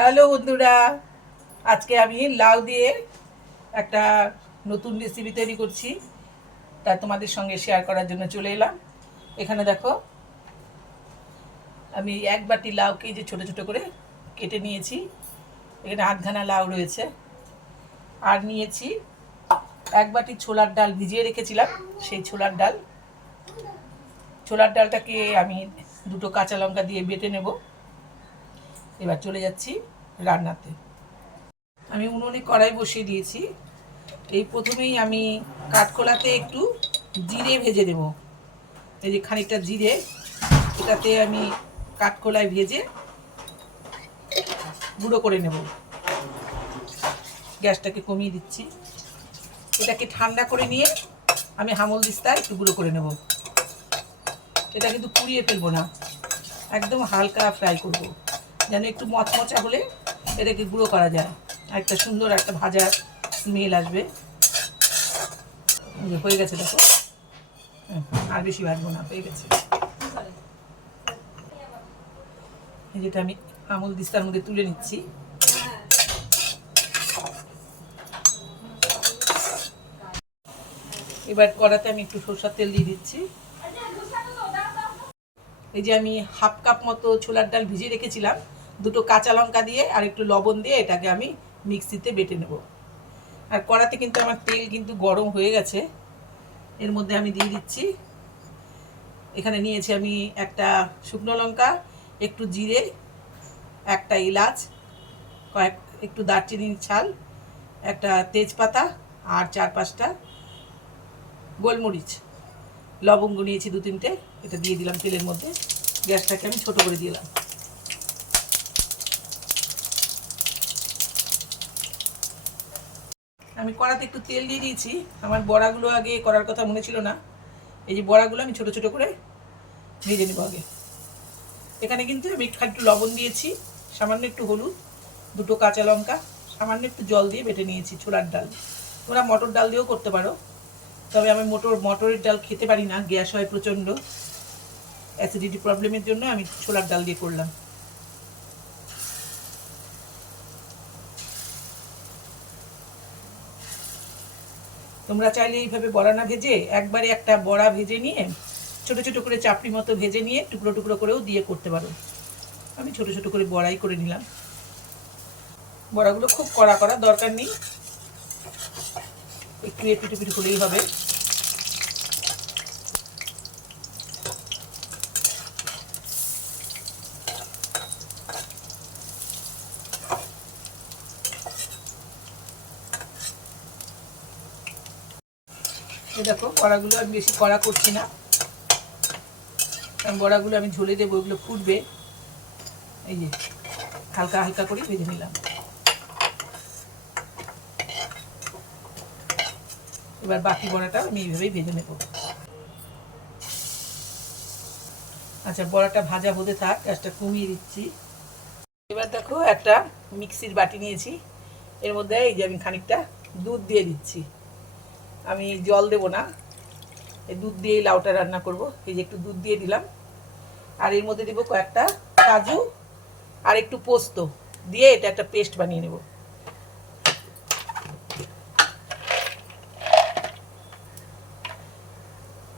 Hello বন্ধুরা, আজকে আমি লাউ দিয়ে একটা নতুন রেসিপি তৈরি করছি। তা তোমাদের সঙ্গে শেয়ার করার জন্য চলে এলাম। এখানে দেখো, আমি এক বাটি লাউকে যে ছোট ছোট করে কেটে নিয়েছি। এখানে আধখানা লাউ রয়েছে। আর নিয়েছি এক বাটি ছোলার ডাল ভিজিয়ে রেখেছিলাম, সেই ছোলার ডাল। ছোলার ডালটাকে আমি দুটো কাঁচা লঙ্কা দিয়ে বেটে নেব। এবার চলে যাচ্ছি রান্নাতে। আমি উনুনে কড়াই বসিয়ে দিয়েছি। এই প্রথমেই আমি কাঠকোলাতে একটু জিরে ভেজে দেব। এই যে খানিকটা জিরে, এটাতে আমি কাঠকোলায় ভেজে গুঁড়ো করে নেব। গ্যাসটাকে কমিয়ে দিচ্ছি। এটাকে ঠান্ডা করে নিয়ে আমি হামল দিস্তা একটু গুঁড়ো করে নেব। এটা কিন্তু পুড়িয়ে ফেলব না। একদম হালকা ফ্রাই করব। যেন একটু মচমচা হলে এটাকে গুঁড়ো করা যায়। একটা সুন্দর একটা ভাজা স্মেল আসবে। হয়ে গেছে দেখো। আর বেশি ভাজবো না, হয়ে গেছে। যেটা আমি আমুল দিস্তার মধ্যে তুলে নিচ্ছি। এবার কড়াতে আমি একটু সরষার তেল দিয়ে দিচ্ছি। এই যে আমি হাফ কাপ মতো ছোলার ডাল ভিজিয়ে রেখেছিলাম। দুটো কাঁচা লঙ্কা দিয়ে আর একটু লবণ দিয়ে এটাকে আমি মিক্সিতে বেটে নেব। আর কড়াতে কিন্তু আমার তেল কিন্তু গরম হয়ে গেছে। এর মধ্যে আমি দিয়ে দিচ্ছি। এখানে নিয়েছি আমি একটা শুকনো লঙ্কা, একটু জিরে, একটা এলাচ, কয়েক একটু দারচিনির ছাল, একটা তেজপাতা আর চার পাঁচটা গোলমরিচ। লবঙ্গ নিয়েছি দু তিনটে, এটা দিয়ে দিলাম তেলের মধ্যে। গ্যাসটাকে আমি ছোট করে দিলাম। আমি কড়াতে একটু তেল দিয়ে দিয়েছি। আমার বড়াগুলো আগে করার কথা মনে ছিল না। এই যে বড়াগুলো আমি ছোট ছোট করে ভেজে নেব আগে। এখানে কিন্তু আমি একটু লবণ দিয়েছি, সামান্য একটু হলুদ, দুটো কাঁচা লঙ্কা, সামান্য একটু জল দিয়ে বেটে নিয়েছি ছোলার ডাল। তোমরা মটর ডাল দিয়েও করতে পারো। তবে আমি মোটর, মটরের ডাল খেতে পারি না, গ্যাস হয় প্রচণ্ড। অ্যাসিডিটি প্রবলেমের জন্য আমি ছোলার ডাল দিয়ে করলাম। তোমরা চাইলে এইভাবে বড়া না ভেজে একবারে একটা বড়া ভেজে নিয়ে, ছোট ছোট করে চাপড়ি মতো ভেজে নিয়ে টুকরো টুকরো করেও দিয়ে করতে পারো। আমি ছোট ছোট করে বড়াই করে নিলাম। বড়াগুলো খুব কড়া করা দরকার নেই। একটু একটু পিটু হলেই হবে। এই দেখো, কড়াগুলো আমি বেশি কড়া করছি না। কারণ বড়াগুলো আমি ঝোলে দেবো, ওগুলো ফুটবে। এই যে, হালকা হালকা করে ভেজে নিলাম। এবার বাকি বড়াটা আমি এইভাবেই ভেজে নেব। আচ্ছা বড়াটা ভাজা হতে থাক, গ্যাসটা কমিয়ে দিচ্ছি। এবার দেখো, একটা মিক্সির বাটি নিয়েছি। এর মধ্যে এই যে আমি খানিকটা দুধ দিয়ে দিচ্ছি। আমি জল দেব না। এই দুধ দিয়েই লাউটা রান্না করব। এই যে একটু দুধ দিয়ে দিলাম। আর এর মধ্যে দেবো কয়েকটা কাজু আর একটু পোস্ত। দিয়ে এটা একটা পেস্ট বানিয়ে নেব।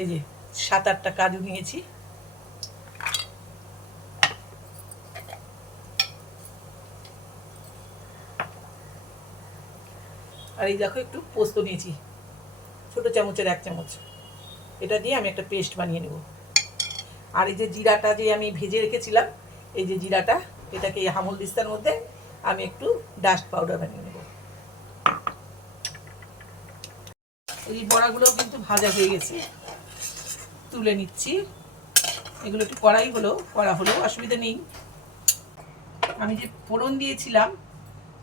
এই যে সাত আটটা কাজু নিয়েছি। আর এই দেখো একটু পোস্ত নিয়েছি। ছোট চামচের এক চামচ। এটা দিয়ে আমি একটা পেস্ট বানিয়ে নেব। আর এই যে জিরাটা যে আমি ভেজে রেখেছিলাম, এই যে জিরাটা, এটাকে এই হামল দিস্তার মধ্যে আমি একটু ডাস্ট পাউডার বানিয়ে নেব। এই বড়াগুলো কিন্তু ভাজা হয়ে গেছে। তুলে নিচ্ছি। এগুলো একটু কড়াই হলো কড়া হলো অসুবিধা নেই। আমি যে ফোড়ন দিয়েছিলাম,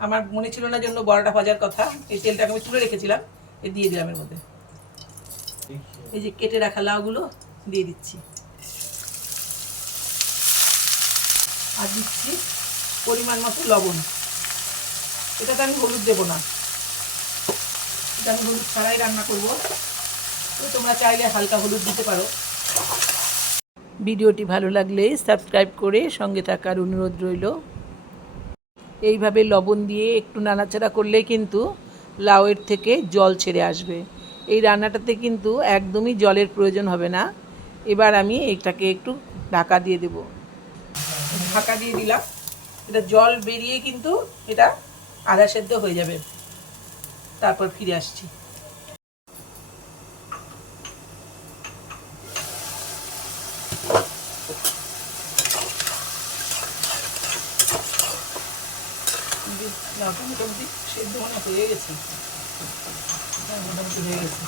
আমার মনে ছিল না জন্য বড়াটা ভাজার কথা। এই তেলটাকে আমি তুলে রেখেছিলাম, এ দিয়ে দিলাম এর মধ্যে। এই যে কেটে রাখা লাউগুলো দিয়ে দিচ্ছি। আর দিচ্ছি পরিমাণ মতো লবণ। এটাতে আমি হলুদ দেবো না। এটা আমি হলুদ ছাড়াই রান্না করব। তো তোমরা চাইলে হালকা হলুদ দিতে পারো। ভিডিওটি ভালো লাগলে সাবস্ক্রাইব করে সঙ্গে থাকার অনুরোধ রইল। এইভাবে লবণ দিয়ে একটু নাড়াচাড়া করলে কিন্তু লাউয়ের থেকে জল ছেড়ে আসবে। এই রান্নাটাতে কিন্তু একদমই জলের প্রয়োজন হবে না। এবার আমি এটাকে একটু ঢাকা দিয়ে দেব। ঢাকা দিয়ে দিলাম। এটা জল বেরিয়ে কিন্তু এটা আধা সেদ্ধ হয়ে যাবে। তারপর ফিরে আসছি। মোটামুটি সেদ্ধ মনে হয়ে গেছে। মোটামুটি হয়ে গেছে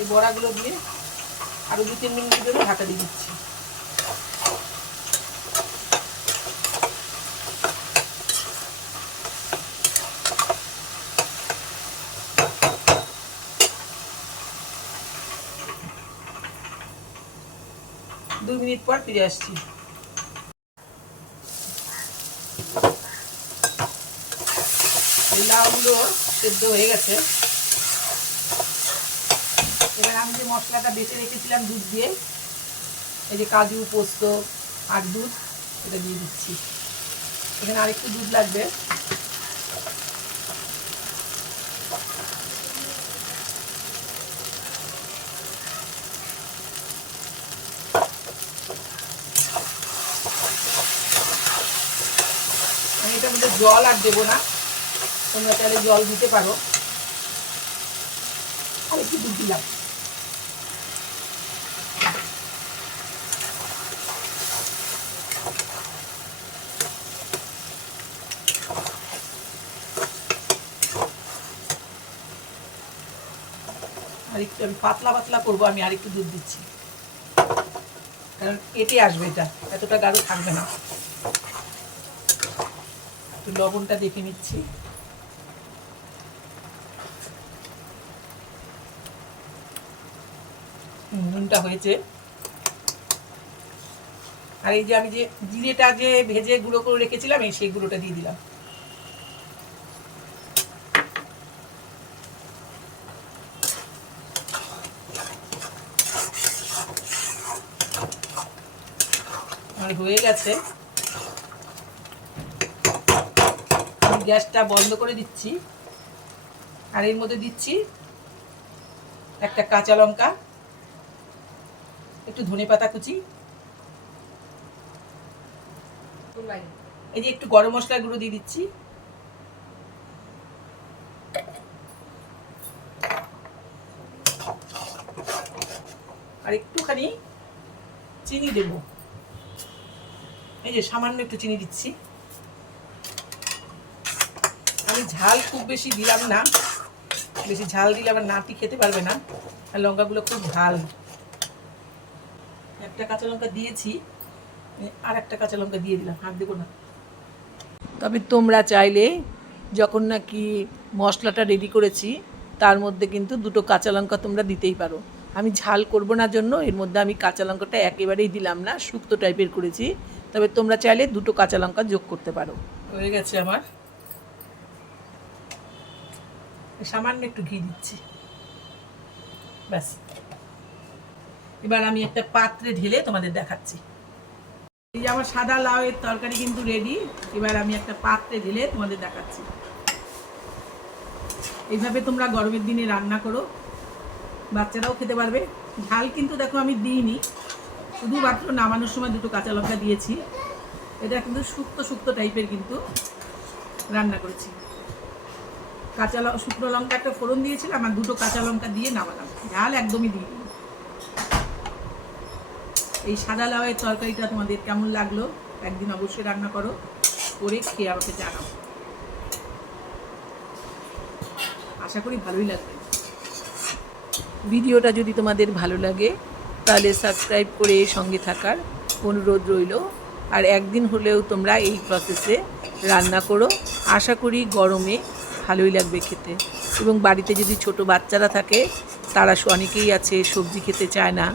এই বড়াগুলো দিয়ে আরও দু তিন মিনিটের জন্য ঢাকা দিয়ে দিচ্ছি। দুই মিনিট পর ফিরে আসছি। লাউগুলো সেদ্ধ হয়ে গেছে। এবার আমি যে মশলাটা বেটে রেখেছিলাম দুধ দিয়ে, এই যে কাজু, পোস্ত আর দুধ, এটা দিয়ে দিচ্ছি। এখানে আরেকটু দুধ লাগবে আমি এটার মধ্যে জল আর দেবো না। তোমরা চাইলে জল দিতে পারো। আর একটু দুধ দিলাম। আর একটু আমি পাতলা পাতলা করব, আমি আর একটু দুধ দিচ্ছি। কারণ কেটে আসবে এটা, এতটা গাঢ় থাকবে না। একটু লবণটা দেখে নিচ্ছি। নুনটা হয়েছে। আর এই যে আমি যে জিরেটা যে ভেজে গুঁড়ো করে রেখেছিলাম, এই সেই গুঁড়োটা দিয়ে দিলাম। হয়ে গেছে আমি গ্যাসটা বন্ধ করে দিচ্ছি। আর এর মধ্যে দিচ্ছি একটা কাঁচা লঙ্কা, একটু ধনে পাতা কুচি। এই যে একটু গরম মশলা গুঁড়ো দিয়ে দিচ্ছি। আর একটুখানি চিনি দেব। এই যে সামান্য একটু চিনি দিচ্ছি। আমি ঝাল খুব বেশি দিলাম না। বেশি ঝাল দিলে আবার নাতি খেতে পারবে না। আর লঙ্কাগুলো খুব ঝাল। একটা কাঁচা লঙ্কা দিয়েছি। আর একটা কাঁচা লঙ্কা দিয়ে দিলাম, হাত দেবো না। তবে তোমরা চাইলে যখন নাকি মশলাটা রেডি করেছি, তার মধ্যে কিন্তু দুটো কাঁচা লঙ্কা তোমরা দিতেই পারো। আমি ঝাল করব না জন্য, এর মধ্যে আমি কাঁচা লঙ্কাটা একেবারেই দিলাম না, শুক্তো টাইপের করেছি। তবে তোমরা চাইলে দুটো কাঁচা লঙ্কা যোগ করতে পারো। হয়ে গেছে আমার। সামান্য একটু ঘি দিচ্ছি। ব্যাস। এবার আমি একটা পাত্রে ঢেলে তোমাদের দেখাচ্ছি। এই যে আমার সাদা লাউয়ের তরকারি কিন্তু রেডি এবার আমি একটা পাত্রে ঢেলে তোমাদের দেখাচ্ছি। এইভাবে তোমরা গরমের দিনে রান্না করো। বাচ্চারাও খেতে পারবে। ঝাল কিন্তু দেখো আমি দিইনি। শুধুমাত্র নামানোর সময় দুটো কাঁচা লঙ্কা দিয়েছি। এটা কিন্তু শুক্তো শুক্তো টাইপের কিন্তু রান্না করেছি। কাঁচা শুকনো লঙ্কা একটা ফোড়ন দিয়েছিলাম আর দুটো কাঁচা লঙ্কা দিয়ে নামালাম। ঝাল একদমই দিইনি। এই সাদা লাউয়ের তরকারিটা তোমাদের কেমন লাগল একদিন অবশ্যই রান্না করো, করে খেয়ে আমাকে জানাও। আশা করি ভালোই লাগবে। ভিডিওটা যদি তোমাদের ভালো লাগে, তাহলে সাবস্ক্রাইব করে সঙ্গে থাকার অনুরোধ রইল। আর একদিন হলেও তোমরা এই প্রসেসে রান্না করো। আশা করি গরমে ভালোই লাগবে খেতে। এবং বাড়িতে যদি ছোট বাচ্চারা থাকে, তারা অনেকেই আছে সবজি খেতে চায় না,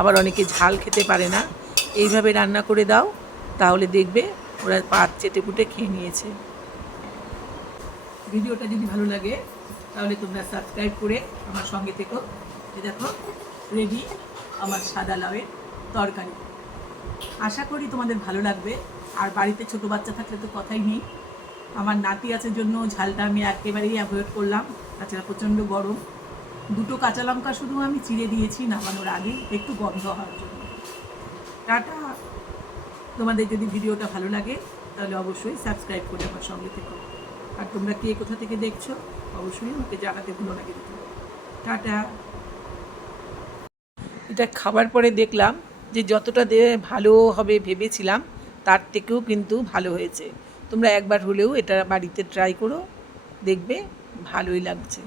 আবার অনেকে ঝাল খেতে পারে না। এইভাবে রান্না করে দাও, তাহলে দেখবে ওরা পাত চেটে পুটে খেয়ে নিয়েছে। ভিডিওটা যদি ভালো লাগে, তাহলে তোমরা সাবস্ক্রাইব করে আমার সঙ্গে থেকো। দেখো, রেডি, আমার সাদা লাউয়ের তরকারি। আশা করি তোমাদের ভালো লাগবে। আর বাড়িতে ছোট বাচ্চা থাকলে তো কথাই নেই। আমার নাতি আছে জন্য ঝালটা আমি একেবারেই অ্যাভয়েড করলাম। তাছাড়া প্রচণ্ড গরম। দুটো কাঁচা লঙ্কা শুধু আমি চিড়ে দিয়েছি নামানোর আগে, একটু গন্ধ হওয়ার জন্য। টাটা। তোমাদের যদি ভিডিওটা ভালো লাগে, তাহলে অবশ্যই সাবস্ক্রাইব করে আমার সঙ্গে থেকো। আর তোমরা কে কোথা থেকে দেখছ, অবশ্যই আমাকে জানাতে ভুলো না কিন্তু। টাটা। এটা খাবার পরে দেখলাম যে যতটা দে ভালো হবে ভেবেছিলাম, তার থেকেও কিন্তু ভালো হয়েছে। তোমরা একবার হলেও এটা বাড়িতে ট্রাই করো দেখবে ভালোই লাগছে।